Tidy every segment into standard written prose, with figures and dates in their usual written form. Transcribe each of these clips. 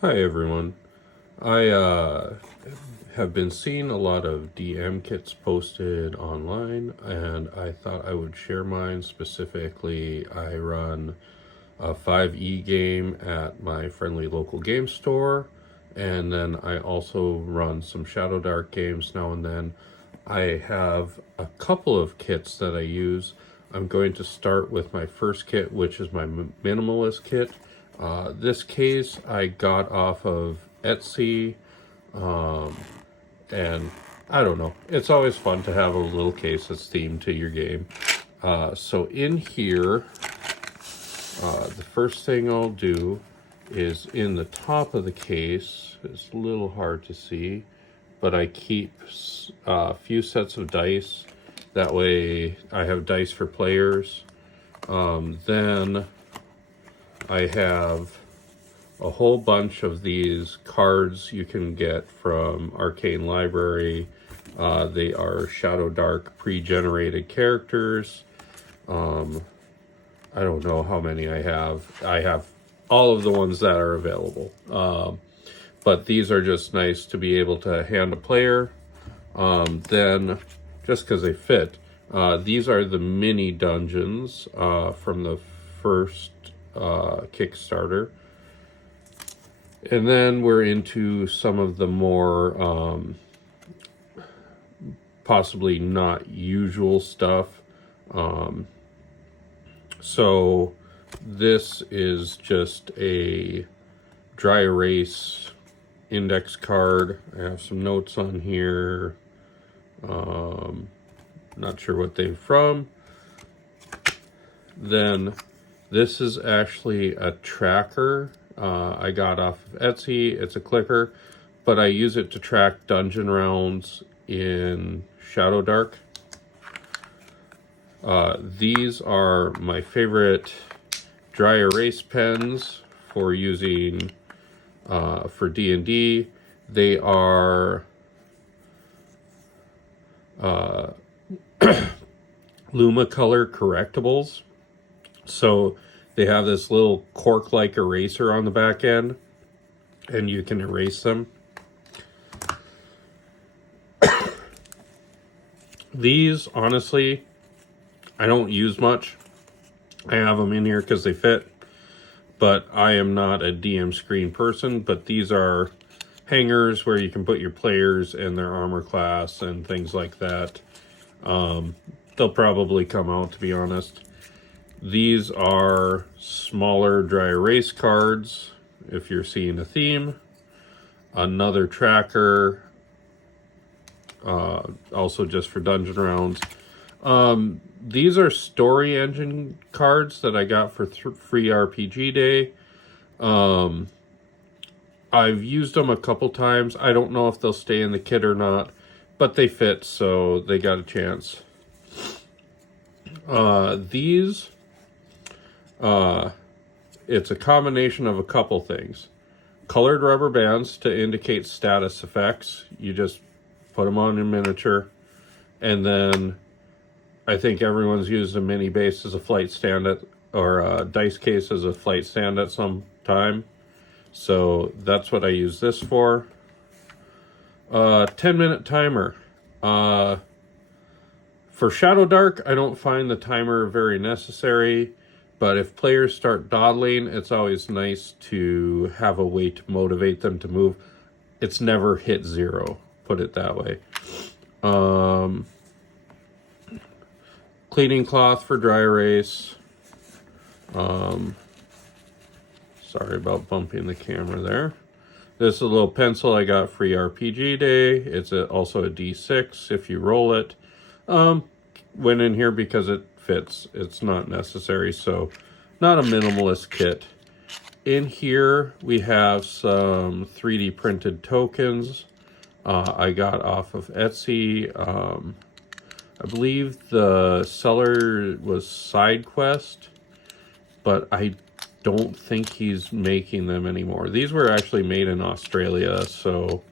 Hi everyone. I have been seeing a lot of DM kits posted online, and I thought I would share mine. Specifically, I run a 5e game at my friendly local game store, and then I also run some Shadowdark games now and then. I have a couple of kits that I use. I'm going to start with my first kit, which is my minimalist kit. This case I got off of Etsy, and I don't know. It's always fun to have a little case that's themed to your game. So in here, the first thing I'll do is in the top of the case. It's a little hard to see, but I keep a few sets of dice. That way I have dice for players. Then I have a whole bunch of these cards you can get from Arcane Library. They are Shadowdark pre-generated characters. I don't know how many I have. I have all of the ones that are available. But these are just nice to be able to hand a player. Then, just because they fit, these are the mini dungeons from the first Kickstarter. And then we're into some of the more possibly not usual stuff. So this is just a dry erase index card. I have some notes on here. Not sure what they're from. Then this is actually a tracker I got off of Etsy. It's a clicker, but I use it to track dungeon rounds in Shadowdark. These are my favorite dry erase pens for using for D&D. They are Lumacolor correctables. So they have this little cork-like eraser on the back end, and you can erase them. These, honestly, I don't use much. I have them in here because they fit, but I am not a DM screen person. But these are hangers where you can put your players and their armor class and things like that. They'll probably come out, to be honest. These are smaller dry erase cards, if you're seeing a theme. Another tracker, also just for dungeon rounds. These are story engine cards that I got for free RPG Day. I've used them a couple times. I don't know if they'll stay in the kit or not, but they fit, so they got a chance. These, it's a combination of a couple things. Colored rubber bands to indicate status effects. You just put them on in miniature. And then I think everyone's used a mini base as a flight stand or a dice case as a flight stand at some time. So that's what I use this for. 10-minute timer. For Shadowdark, I don't find the timer very necessary, but if players start dawdling, it's always nice to have a way to motivate them to move. It's never hit 0, put it that way. Cleaning cloth for dry erase. Sorry about bumping the camera there. This is a little pencil I got free RPG Day. It's also a D6 if you roll it. Went in here because it fits. It's not necessary, so not a minimalist kit. In here we have some 3D printed tokens I got off of Etsy. I believe the seller was SideQuest, but I don't think he's making them anymore. These were actually made in Australia, so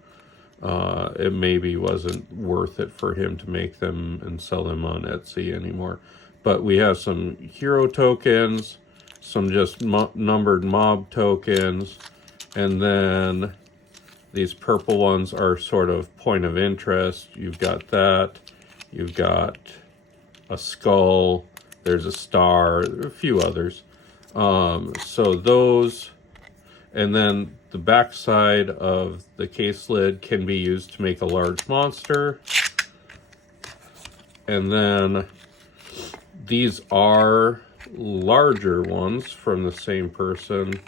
it maybe wasn't worth it for him to make them and sell them on Etsy anymore. But we have some hero tokens, some just numbered mob tokens, And then these purple ones are sort of point of interest. You've got that. You've got a skull. There's a star. A few others. So those, and then the back side of the case lid can be used to make a large monster. And then these are larger ones from the same person.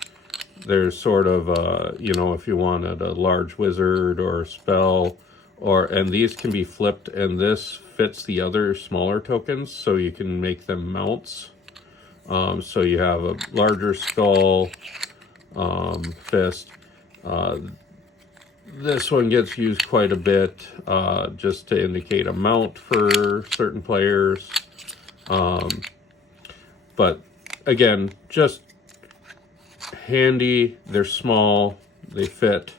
There's sort of, you know, if you wanted a large wizard or a spell, and these can be flipped, and this fits the other smaller tokens, so you can make them mounts. So you have a larger skull, fist. This one gets used quite a bit, just to indicate a mount for certain players. But again, just handy. They're small, they fit,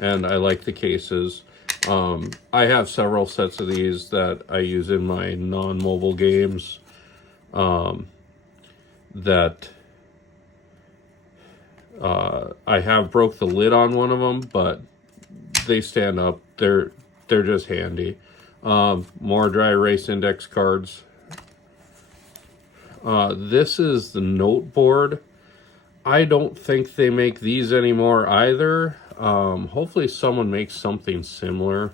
and I like the cases. I have several sets of these that I use in my non-mobile games. That I have broke the lid on one of them, but they stand up. They're just handy. More dry erase index cards. This is the note board. I don't think they make these anymore either. Hopefully someone makes something similar,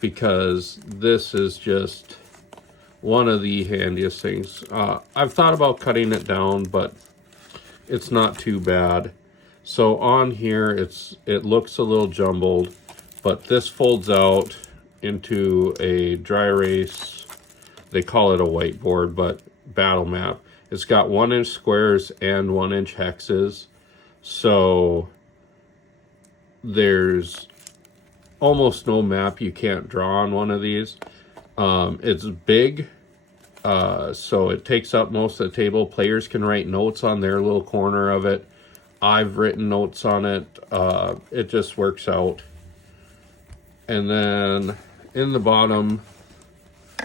because this is just one of the handiest things. I've thought about cutting it down, but it's not too bad. So on here, it looks a little jumbled, but this folds out into a dry erase. They call it a whiteboard, but battle map. It's got 1-inch squares and 1-inch hexes. So there's almost no map you can't draw on one of these. It's big, so it takes up most of the table. Players can write notes on their little corner of it. I've written notes on it. It just works out. And then in the bottom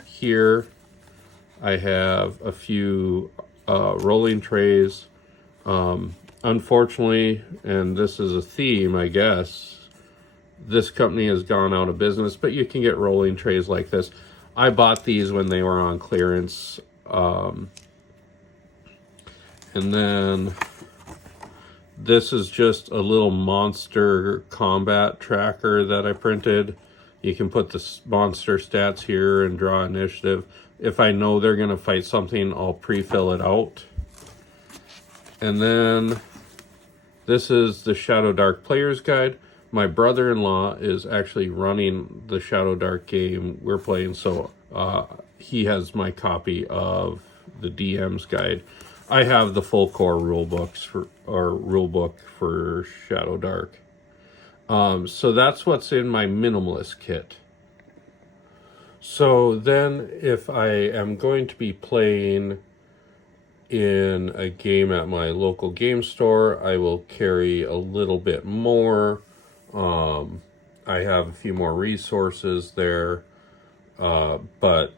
here, I have a few rolling trays. Unfortunately, and this is a theme, I guess, this company has gone out of business, but you can get rolling trays like this. I bought these when they were on clearance. And then this is just a little monster combat tracker that I printed. You can put the monster stats here and draw initiative. If I know they're going to fight something, I'll pre-fill it out. And then this is the Shadowdark Player's Guide. My brother-in-law is actually running the Shadowdark game we're playing, so he has my copy of the DM's guide. I have the full core rulebook for Shadowdark. So that's what's in my minimalist kit. So then if I am going to be playing in a game at my local game store, I will carry a little bit more. I have a few more resources there, but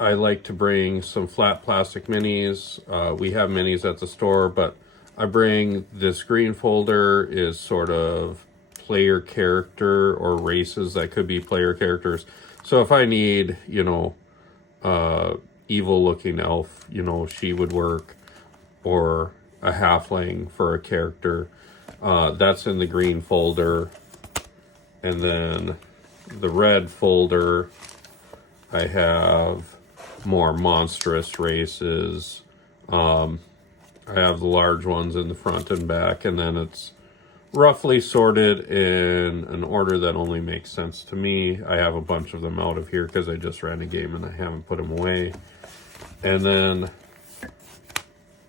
I like to bring some flat plastic minis. We have minis at the store, but I bring this green folder is sort of player character or races that could be player characters. So if I need, you know, evil looking elf, you know, she would work, or a halfling for a character, that's in the green folder. And then the red folder, I have more monstrous races. I have the large ones in the front and back, and then it's roughly sorted in an order that only makes sense to me. I have a bunch of them out of here because I just ran a game and I haven't put them away. And then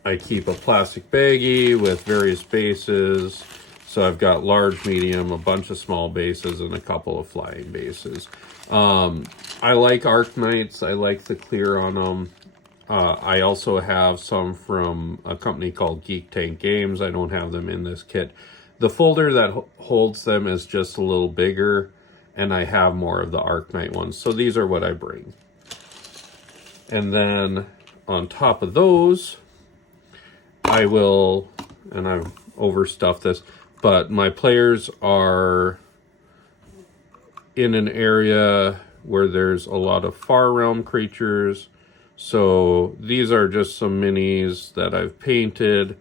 I keep a plastic baggie with various bases. So I've got large, medium, a bunch of small bases, and a couple of flying bases. I like Arknights. I like the clear on them. I also have some from a company called Geek Tank Games. I don't have them in this kit. The folder that holds them is just a little bigger, and I have more of the Arknight ones. So these are what I bring. And then on top of those, I will, and I've overstuff this, but my players are in an area where there's a lot of far realm creatures. So these are just some minis that I've painted.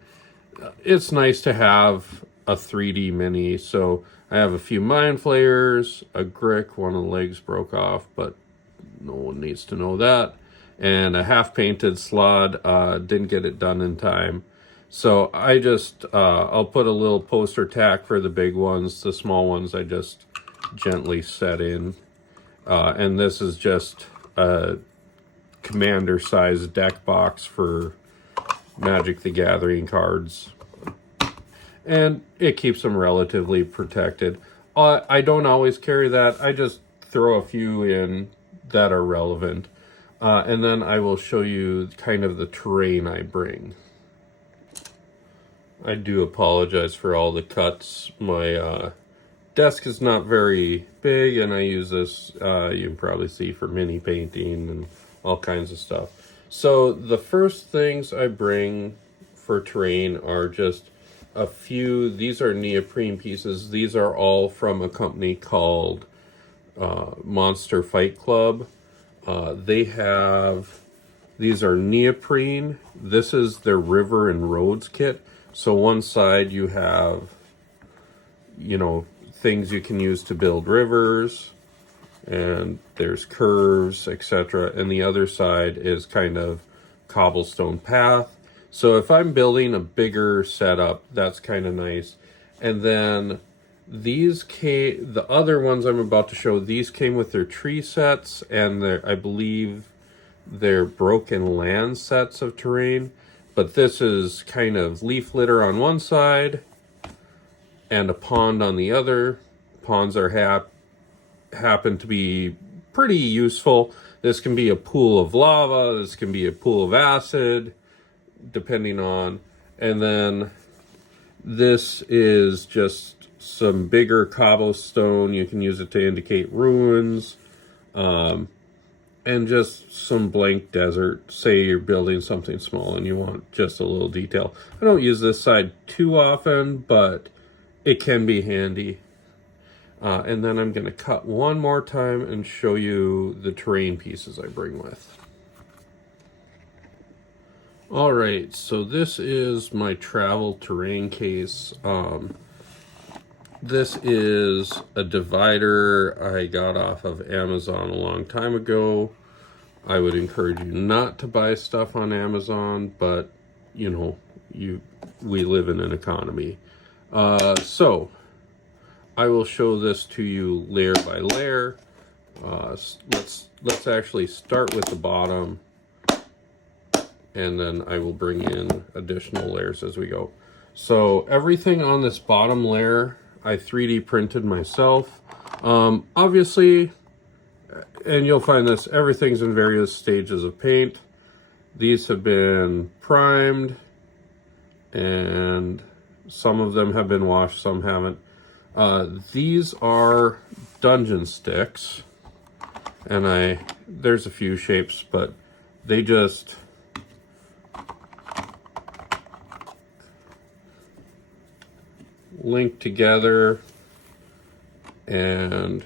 It's nice to have a 3D mini. So I have a few mind flayers, a Grick, one of the legs broke off, but no one needs to know that. And a half painted Slod, didn't get it done in time. So I just, I'll put a little poster tack for the big ones. The small ones I just gently set in. And this is just a commander size deck box for Magic the Gathering cards. And it keeps them relatively protected. I don't always carry that. I just throw a few in that are relevant. And then I will show you kind of the terrain I bring. I do apologize for all the cuts. My desk is not very big, and I use this, you can probably see, for mini painting and all kinds of stuff. So the first things I bring for terrain are just a few. These are neoprene pieces. These are all from a company called Monster Fight Club. These are neoprene. This is their river and roads kit. So one side you have, you know, things you can use to build rivers, and there's curves, etc. And the other side is kind of cobblestone path. So if I'm building a bigger setup, that's kind of nice. And then the other ones I'm about to show, these came with their tree sets, and I believe they're broken land sets of terrain. But this is kind of leaf litter on one side and a pond on the other. Ponds are happen to be pretty useful. This can be a pool of lava. This can be a pool of acid, depending on. And then this is just some bigger cobblestone. You can use it to indicate ruins. And just some blank desert. Say you're building something small and you want just a little detail. I don't use this side too often, but it can be handy. And then I'm going to cut one more time and show you the terrain pieces I bring with. All right, so this is my travel terrain case. This is a divider I got off of Amazon a long time ago. I would encourage you not to buy stuff on Amazon, but you know, we live in an economy. So I will show this to you layer by layer. Let's actually start with the bottom, and then I will bring in additional layers as we go. So everything on this bottom layer I 3D printed myself. Obviously, and you'll find this, everything's in various stages of paint. These have been primed, and some of them have been washed, some haven't. These are dungeon sticks, and there's a few shapes, but they just link together, and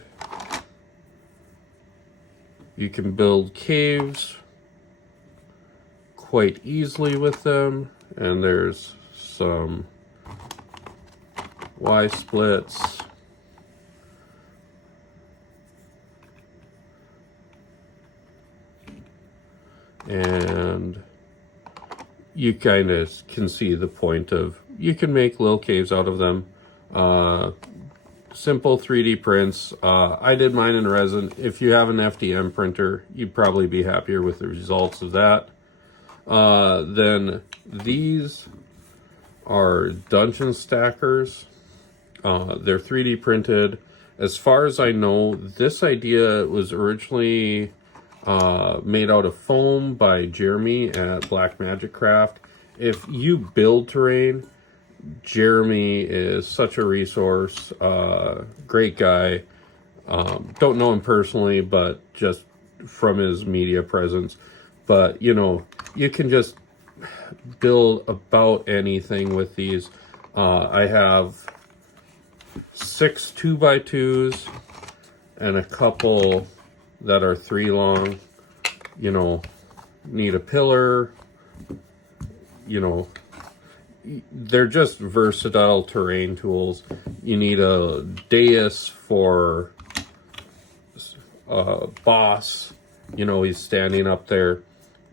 you can build caves quite easily with them. And there's some Y splits, and you kind of can see the point of, you can make little caves out of them. Simple 3D prints. I did mine in resin. If you have an FDM printer, you'd probably be happier with the results of that. Then these are dungeon stackers. They're 3D printed. As far as I know, this idea was originally made out of foam by Jeremy at Black Magic Craft. If you build terrain, Jeremy is such a resource. Great guy. Don't know him personally, but just from his media presence. But, you know, you can just build about anything with these. I have 6 2x2s and a couple that are 3 long. You know, need a pillar. You know, they're just versatile terrain tools. You need a dais for boss. You know, he's standing up there.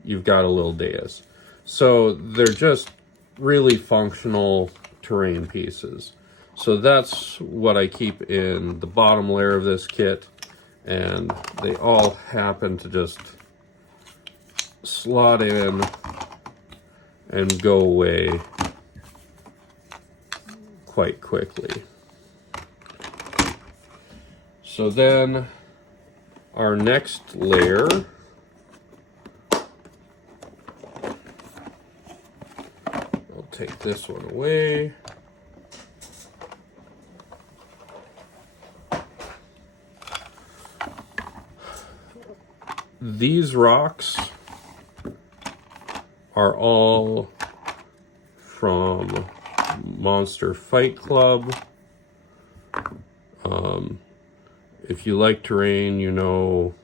You've got a little dais. So they're just really functional terrain pieces. So that's what I keep in the bottom layer of this kit. And they all happen to just slot in and go away quite quickly. So then our next layer, I'll take this one away. These rocks are all from Monster Fight Club. If you like terrain, you know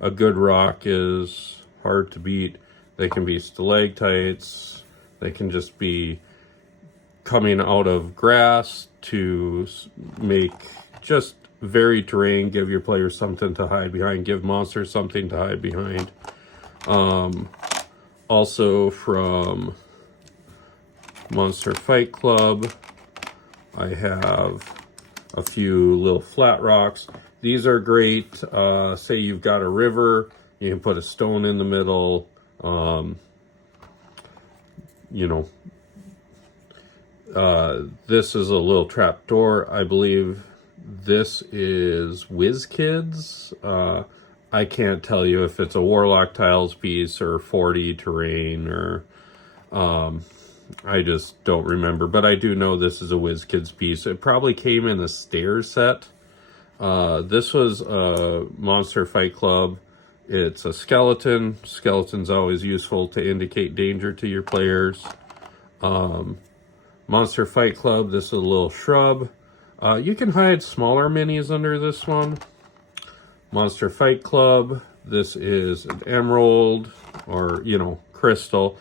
a good rock is hard to beat. They can be stalactites. They can just be coming out of grass to make just varied terrain, give your players something to hide behind, give monsters something to hide behind. Also from Monster Fight Club, I have a few little flat rocks. These are great. Say you've got a river, you can put a stone in the middle. You know, this is a little trap door. I believe this is WizKids. I can't tell you if it's a Warlock Tiles piece or 4D terrain or I just don't remember, but I do know this is a WizKids piece. It probably came in a stair set. This was a Monster Fight Club. It's a skeleton. Skeleton's always useful to indicate danger to your players. Monster Fight Club, this is a little shrub. You can hide smaller minis under this one. Monster Fight Club, this is an emerald or, you know, crystal.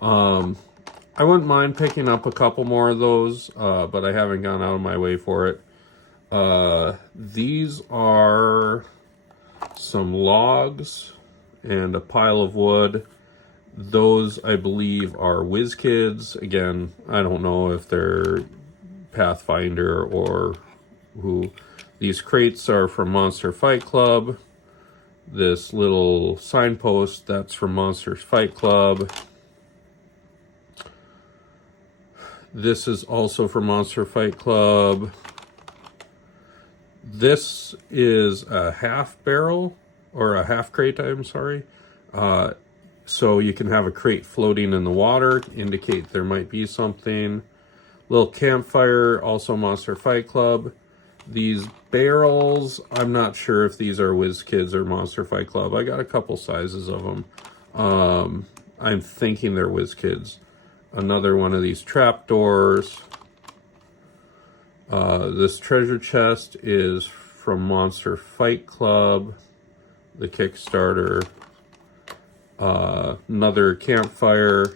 I wouldn't mind picking up a couple more of those, but I haven't gone out of my way for it. These are some logs and a pile of wood. Those, I believe, are WizKids. Again, I don't know if they're Pathfinder or who. These crates are from Monster Fight Club. This little signpost, that's from Monster Fight Club. This is also from Monster Fight Club. This is a half barrel, or a half crate, I'm sorry. So you can have a crate floating in the water, indicate there might be something. Little campfire, also Monster Fight Club. These barrels, I'm not sure if these are WizKids or Monster Fight Club. I got a couple sizes of them. I'm thinking they're WizKids. Another one of these trapdoors. This treasure chest is from Monster Fight Club, the Kickstarter. Another campfire,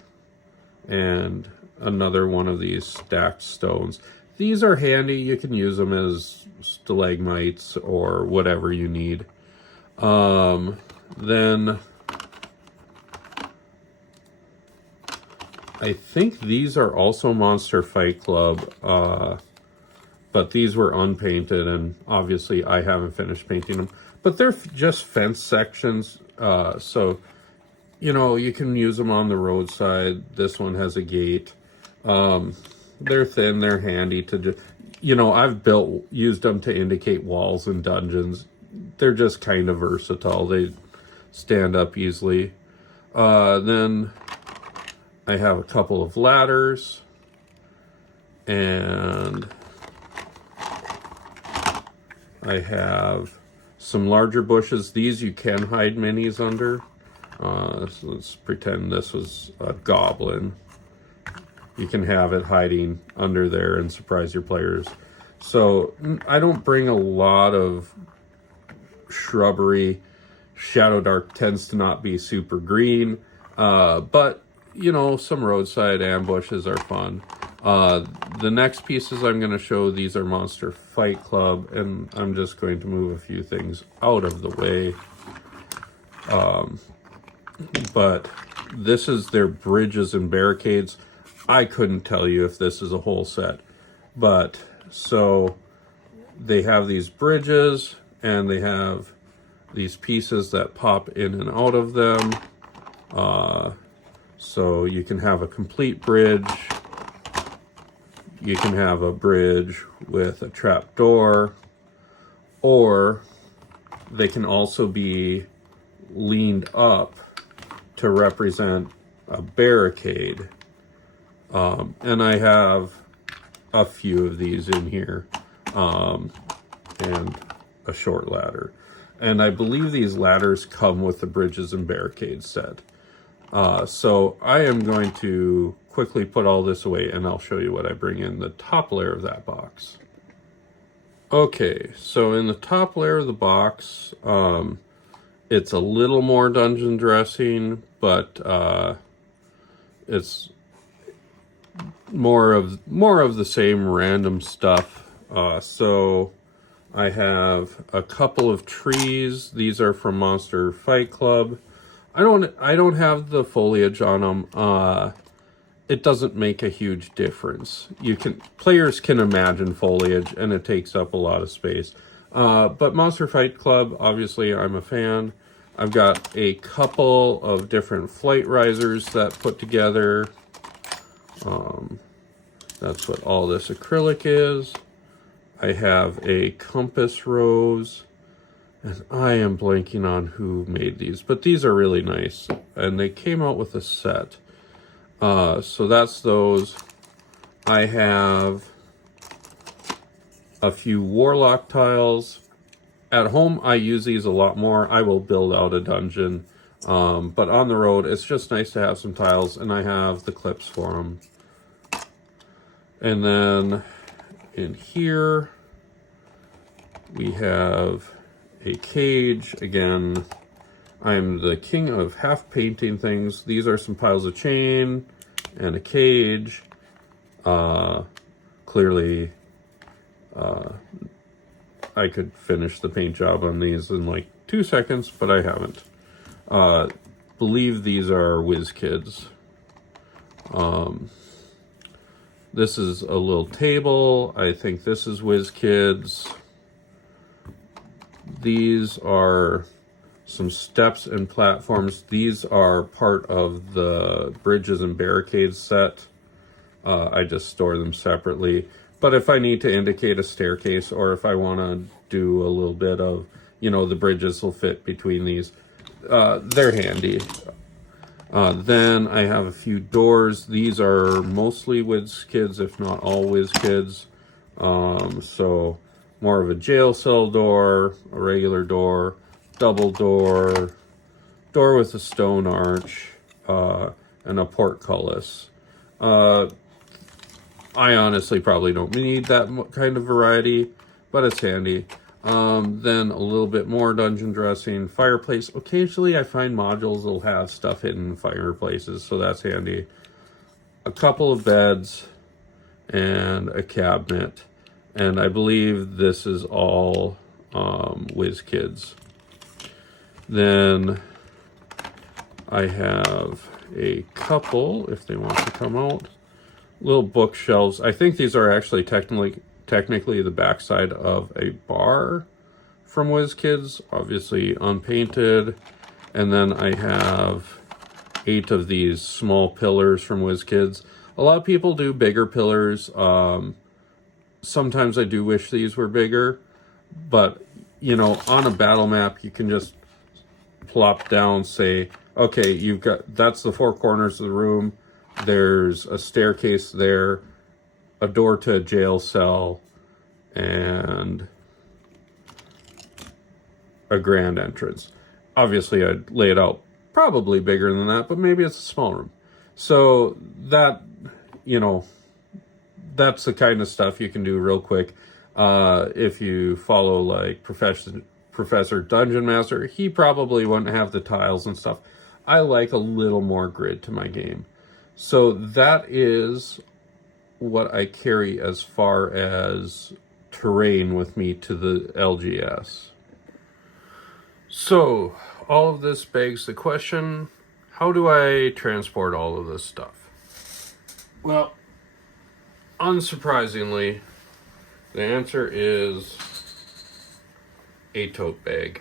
and another one of these stacked stones. These are handy. You can use them as stalagmites or whatever you need. Then I think these are also Monster Fight Club, but these were unpainted, and obviously I haven't finished painting them. But they're just fence sections, so you know, you can use them on the roadside. This one has a gate. They're thin, they're handy to just, you know, I've used them to indicate walls in dungeons. They're just kind of versatile. They stand up easily. Then I have a couple of ladders, and I have some larger bushes. These you can hide minis under. So let's pretend this was a goblin. you can have it hiding under there and surprise your players. So I don't bring a lot of shrubbery. Shadowdark tends to not be super green, but you know, some roadside ambushes are fun. The next pieces I'm going to show, these are Monster Fight Club, and I'm just going to move a few things out of the way. But this is their bridges and barricades. I couldn't tell you if this is a whole set, but so they have these bridges and they have these pieces that pop in and out of them. So you can have a complete bridge. You can have a bridge with a trap door, or they can also be leaned up to represent a barricade. And I have a few of these in here, and a short ladder. And I believe these ladders come with the bridges and barricades set. So I am going to quickly put all this away, and I'll show you what I bring in the top layer of that box. Okay, so in the top layer of the box, it's a little more dungeon dressing, but it's more of the same random stuff. So I have a couple of trees. These are from Monster Fight Club. I don't have the foliage on them. It doesn't make a huge difference. Players can imagine foliage, and it takes up a lot of space. But Monster Fight Club, obviously, I'm a fan. I've got a couple of different flight risers that put together. That's what all this acrylic is. I have a compass rose, and I am blanking on who made these, but these are really nice, and they came out with a set. So that's those. I have a few warlock tiles. At home, I use these a lot more. I will build out a dungeon, but on the road, it's just nice to have some tiles, and I have the clips for them. And then in here, we have a cage. Again, I'm the king of half painting things. These are some piles of chain and a cage. Clearly, I could finish the paint job on these in like 2 seconds, but I haven't. Believe these are WizKids. This is a little table. I think this is WizKids. These are some steps and platforms. These are part of the bridges and barricades set. I just store them separately. But if I need to indicate a staircase, or if I want to do a little bit of, you know, the bridges will fit between these, they're handy. Then I have a few doors. These are mostly WizKids, if not all WizKids. So more of a jail cell door, a regular door, double door, door with a stone arch, and a portcullis. I honestly probably don't need that kind of variety, but it's handy. Then a little bit more dungeon dressing, fireplace. Occasionally I find modules will have stuff hidden in fireplaces, so that's handy. A couple of beds and a cabinet. And I believe this is all WizKids. Then I have a couple, if they want to come out, little bookshelves. I think these are actually technically the backside of a bar from WizKids, obviously unpainted. And then I have 8 of these small pillars from WizKids. A lot of people do bigger pillars. Sometimes I do wish these were bigger, but you know, on a battle map, you can just plop down, say, okay, that's the 4 corners of the room. There's a staircase there, a door to a jail cell, and a grand entrance. Obviously, I'd lay it out probably bigger than that, but maybe it's a small room. So that you know, that's the kind of stuff you can do real quick. If you follow like Professor Dungeon Master, he probably wouldn't have the tiles and stuff. I like a little more grid to my game. So that is what I carry as far as terrain with me to the LGS. So all of this begs the question, how do I transport all of this stuff? Well, unsurprisingly, the answer is a tote bag.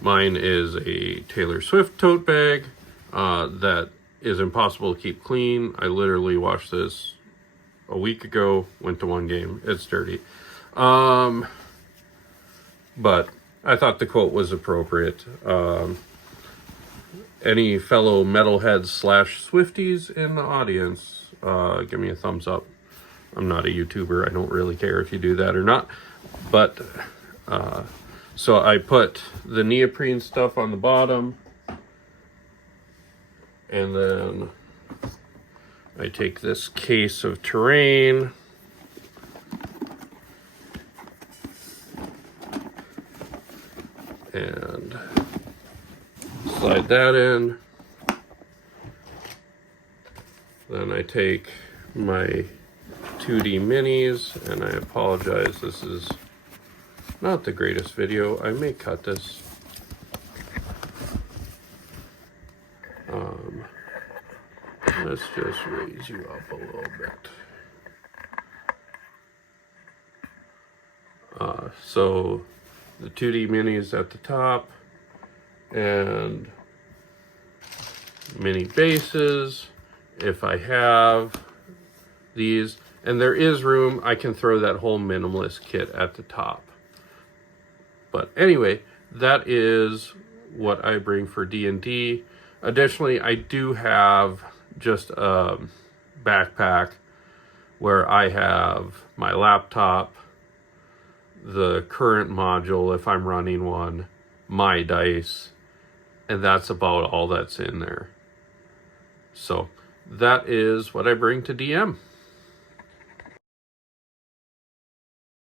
Mine is a Taylor Swift tote bag that is impossible to keep clean. I literally washed this a week ago, went to one game. It's dirty. But I thought the quote was appropriate. Any fellow metalheads / Swifties in the audience, give me a thumbs up. I'm not a YouTuber. I don't really care if you do that or not. But, so I put the neoprene stuff on the bottom. And then I take this case of terrain. And slide that in. Then I take my 2D minis, and I apologize, this is not the greatest video. I may cut this. Let's just raise you up a little bit. So the 2D minis at the top, and mini bases, if I have these, and there is room, I can throw that whole minimalist kit at the top. But anyway, that is what I bring for D&D. Additionally, I do have just a backpack where I have my laptop, the current module if I'm running one, my dice, and that's about all that's in there. So that is what I bring to DM.